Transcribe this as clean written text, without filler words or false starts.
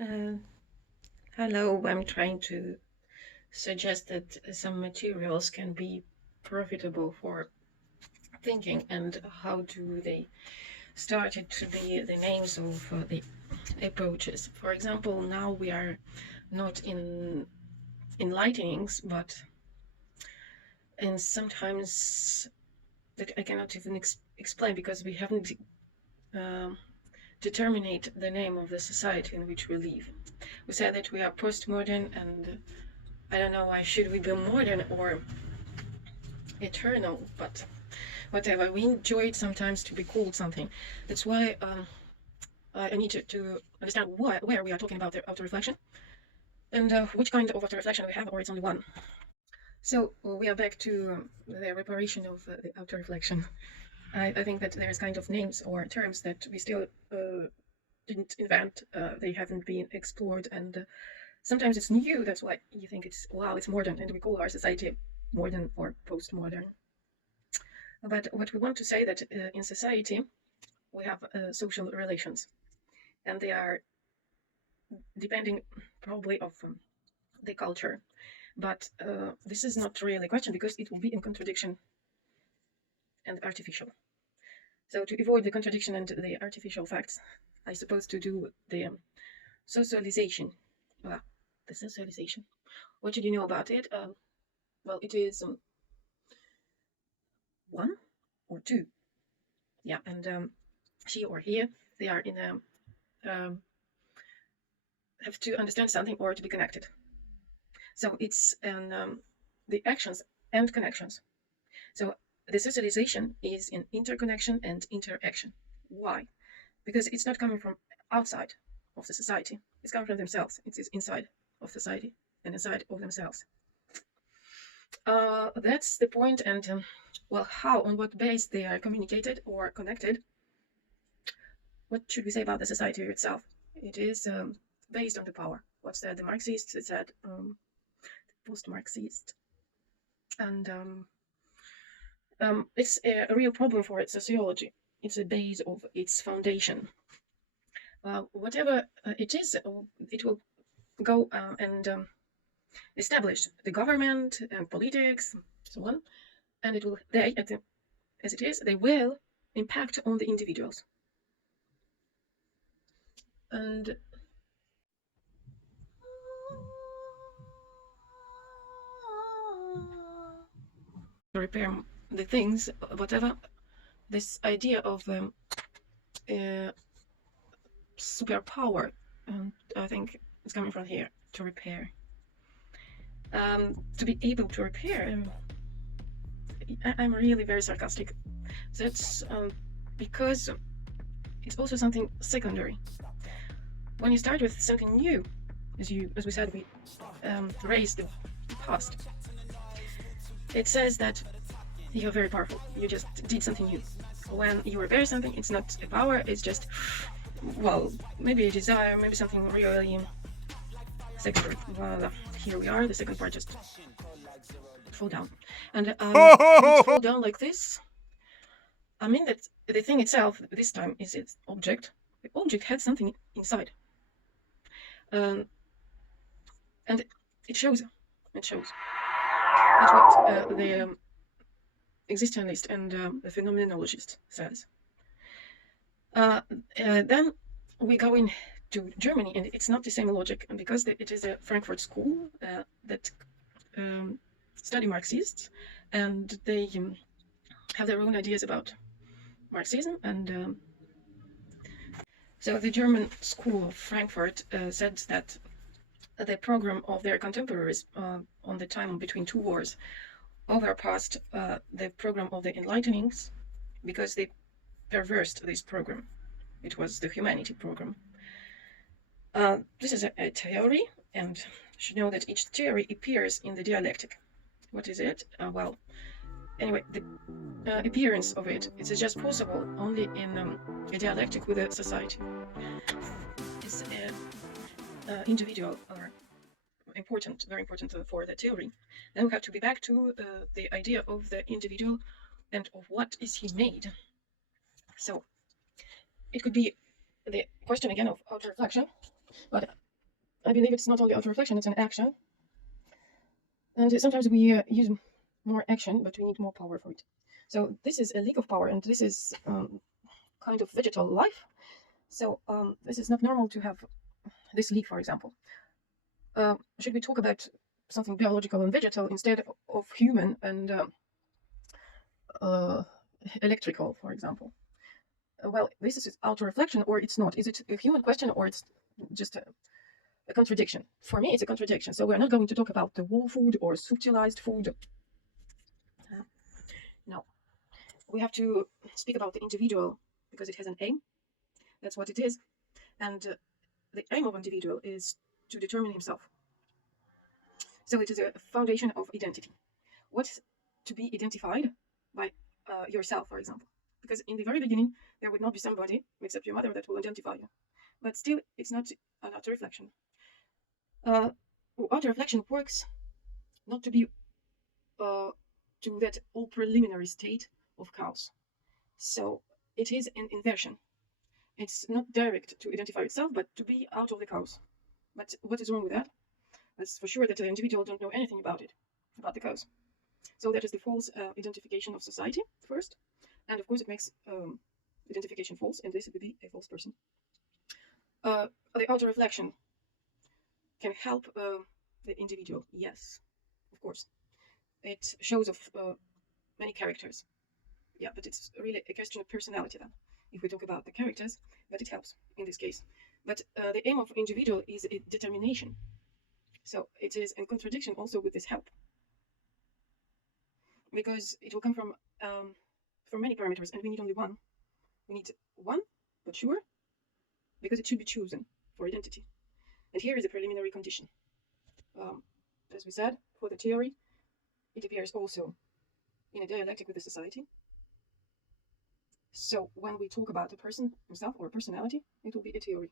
Uh, Hello, I'm trying to suggest that some materials can be profitable for thinking, and how do they started to be the names of the approaches. For example, now we are not in enlightenings, but and sometimes that I cannot even explain because we haven't um, determinate the name of the society in which we live. We say that we are postmodern, and I don't know why should we be modern or eternal, but whatever. We enjoy it sometimes to be called something. That's why I need to understand where we are talking about the auto reflection and which kind of auto reflection we have, or it's only one. So we are back to the reparation of the auto reflection. I think that there's kind of names or terms that we still didn't invent. They haven't been explored, and sometimes it's new. That's why you think it's wow, it's modern, and we call our society modern or postmodern. But what we want to say that in society we have social relations, and they are depending probably of the culture. But this is not really a question because it will be in contradiction and artificial. So to avoid the contradiction and the artificial facts, I suppose to do the socialization. Well, the socialization. What should you know about it? Well, it is one or two. Yeah, and she or he, they are in a have to understand something or to be connected. So it's the actions and connections. So the socialization is in interconnection and interaction. Why? Because it's not coming from outside of the society. It's coming from themselves. It is inside of society and inside of themselves. That's the point. And well, how, on what base they are communicated or connected? What should we say about the society itself? It is based on the power. What's that? The Marxists said post-Marxist, and it's a real problem for its sociology. It's a base of its foundation. Whatever it is, it will go and establish the government and politics, so on, and it will they as it is they will impact on the individuals. And to repair the things, whatever, this idea of superpower, I think it's coming from here, to repair. To be able to repair, I'm really very sarcastic. That's because it's also something secondary. When you start with something new, as we said, we raise the past. It says that you're very powerful. You just did something new. When you repair something, it's not a power. It's just, well, maybe a desire, maybe something really secondary. Well, here we are. The second part just fall down, and it fall down like this. I mean that the thing itself this time is its object. The object had something inside, um, and it shows. It shows. That's what the existentialist and the phenomenologist says. Then we go into Germany, and it's not the same logic, and because it is a Frankfurt school that study Marxists, and they have their own ideas about Marxism, and so the German school of Frankfurt said that the program of their contemporaries on the time between two wars overpassed the program of the Enlightenings because they perversed this program. It was the humanity program. This is a theory, and you should know that each theory appears in the dialectic. What is it? Well, anyway, the appearance of it is just possible only in a dialectic with a society. It's individual or important, very important for the theory. Then we have to be back to the idea of the individual and of what is he made. So it could be the question again of auto-reflection, but I believe it's not only auto-reflection, it's an action. And sometimes we use more action, but we need more power for it. So this is a leak of power, and this is kind of vegetal life. So this is not normal to have this leak, for example. Should we talk about something biological and vegetal instead of human and uh, electrical, for example? Well, this is auto-reflection or it's not. Is it a human question or it's just a contradiction? For me, it's a contradiction. So we're not going to talk about the raw food or subtilized food. No, we have to speak about the individual because it has an aim. That's what it is. And the aim of individual is to determine himself. So it is a foundation of identity. What's to be identified by yourself, for example? Because in the very beginning, there would not be somebody except your mother that will identify you. But still, it's not an auto-reflection. Auto-reflection works not to be to that all preliminary state of chaos. So it is an inversion. It's not direct to identify itself, but to be out of the chaos. But what is wrong with that? That's for sure that the individual don't know anything about it, about the chaos. So that is the false identification of society first. And of course it makes identification false, and this would be a false person. The auto-reflection can help the individual, yes, of course. It shows of many characters. Yeah, but it's really a question of personality then, if we talk about the characters, but it helps in this case. But the aim of individual is a determination. So it is in contradiction also with this help. Because it will come from many parameters, and we need only one. We need one, but sure, because it should be chosen for identity. And here is a preliminary condition. As we said, for the theory, it appears also in a dialectic with the society. So when we talk about a person himself or a personality, it will be a theory.